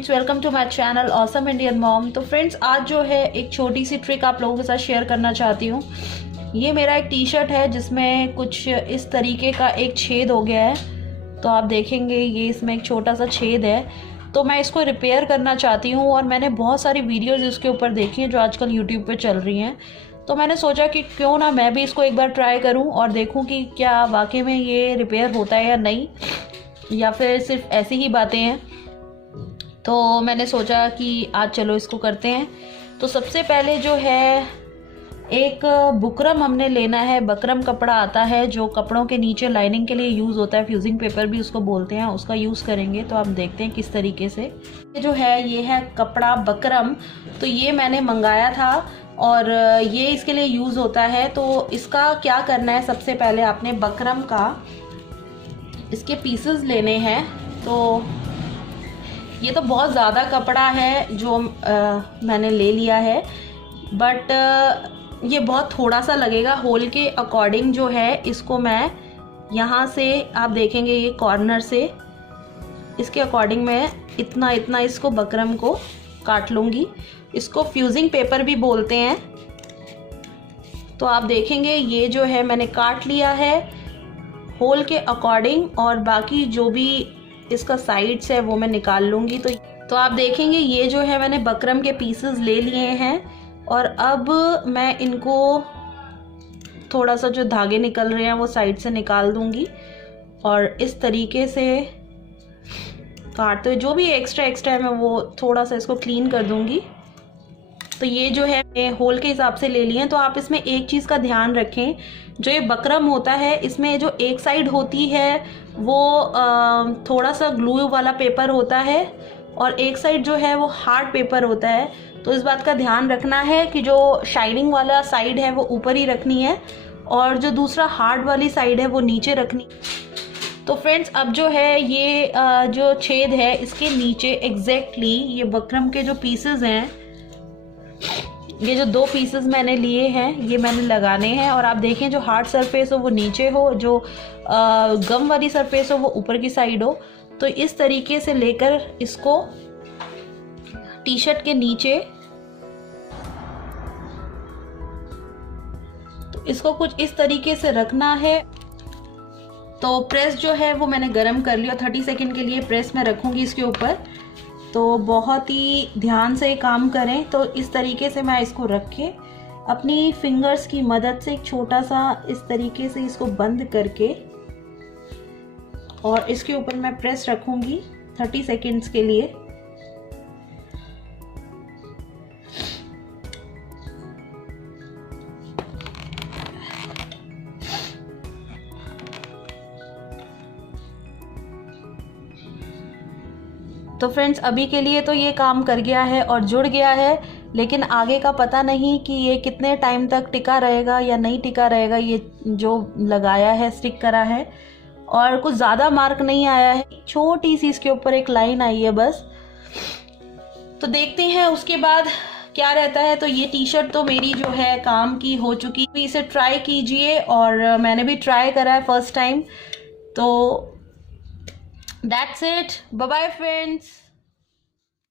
Friends, welcome to my channel awesome Indian mom. तो friends, आज जो है एक छोटी सी ट्रिक आप लोगों के साथ शेयर करना चाहती हूँ। ये मेरा एक टी शर्ट है जिसमें कुछ इस तरीके का एक छेद हो गया है। तो आप देखेंगे ये इसमें एक छोटा सा छेद है। तो मैं इसको रिपेयर करना चाहती हूँ और मैंने बहुत सारी वीडियोज़ इसके ऊपर देखी हैं जो आजकल यूट्यूब पर चल रही हैं। तो मैंने सोचा कि क्यों ना मैं भी इसको एक बार ट्राई करूँ और देखूँ कि क्या वाकई में ये रिपेयर होता है या नहीं, या फिर सिर्फ ऐसी ही बातें हैं। तो मैंने सोचा कि आज चलो इसको करते हैं। तो सबसे पहले जो है एक बुकरम हमने लेना है। बकरम कपड़ा आता है जो कपड़ों के नीचे लाइनिंग के लिए यूज़ होता है, फ्यूजिंग पेपर भी उसको बोलते हैं, उसका यूज़ करेंगे। तो आप देखते हैं किस तरीके से ये जो है, ये है कपड़ा बकरम। तो ये मैंने मंगाया था और ये इसके लिए यूज़ होता है। तो इसका क्या करना है, सबसे पहले आपने बकरम का इसके पीसेस लेने हैं। तो ये तो बहुत ज़्यादा कपड़ा है जो मैंने ले लिया है, बट ये बहुत थोड़ा सा लगेगा। होल के अकॉर्डिंग जो है इसको मैं यहाँ से, आप देखेंगे ये कॉर्नर से, इसके अकॉर्डिंग मैं इतना इतना इसको बकरम को काट लूँगी। इसको फ्यूजिंग पेपर भी बोलते हैं। तो आप देखेंगे ये जो है मैंने काट लिया है होल के अकॉर्डिंग, और बाकी जो भी इसका साइड्स है वो मैं निकाल लूँगी। तो आप देखेंगे ये जो है मैंने बकरम के पीसेस ले लिए हैं और अब मैं इनको थोड़ा सा जो धागे निकल रहे हैं वो साइड से निकाल दूँगी और इस तरीके से काटते हुए जो भी एक्स्ट्रा है मैं वो थोड़ा सा इसको क्लीन कर दूँगी। तो ये जो है होल के हिसाब से ले लिए हैं। तो आप इसमें एक चीज़ का ध्यान रखें, जो ये बकरम होता है इसमें जो एक साइड होती है वो थोड़ा सा ग्लू वाला पेपर होता है और एक साइड जो है वो हार्ड पेपर होता है। तो इस बात का ध्यान रखना है कि जो शाइनिंग वाला साइड है वो ऊपर ही रखनी है और जो दूसरा हार्ड वाली साइड है वो नीचे रखनी। तो फ्रेंड्स, अब जो है ये जो छेद है इसके नीचे एग्जैक्टली ये बकरम के जो पीसेस हैं, ये जो 2 पीसेस मैंने लिए हैं ये मैंने लगाने हैं। और आप देखें जो हार्ड सरफेस हो वो नीचे हो, जो गम वाली सरफेस हो वो ऊपर की साइड हो। तो इस तरीके से लेकर इसको टी शर्ट के नीचे, तो इसको कुछ इस तरीके से रखना है। तो प्रेस जो है वो मैंने गरम कर लिया, 30 सेकंड के लिए प्रेस में रखूँगी इसके ऊपर। तो बहुत ही ध्यान से काम करें। तो इस तरीके से मैं इसको रख के अपनी फिंगर्स की मदद से एक छोटा सा इस तरीके से इसको बंद करके और इसके ऊपर मैं प्रेस रखूँगी 30 सेकंड्स के लिए। तो फ्रेंड्स, अभी के लिए तो ये काम कर गया है और जुड़ गया है, लेकिन आगे का पता नहीं कि ये कितने टाइम तक टिका रहेगा या नहीं टिका रहेगा। ये जो लगाया है, स्टिक करा है और कुछ ज़्यादा मार्क नहीं आया है, छोटी सी इसके ऊपर एक लाइन आई है बस। तो देखते हैं उसके बाद क्या रहता है। तो ये टी शर्ट तो मेरी जो है काम की हो चुकी, इसे ट्राई कीजिए। और मैंने भी ट्राई करा है फर्स्ट टाइम। तो that's it, bye bye friends.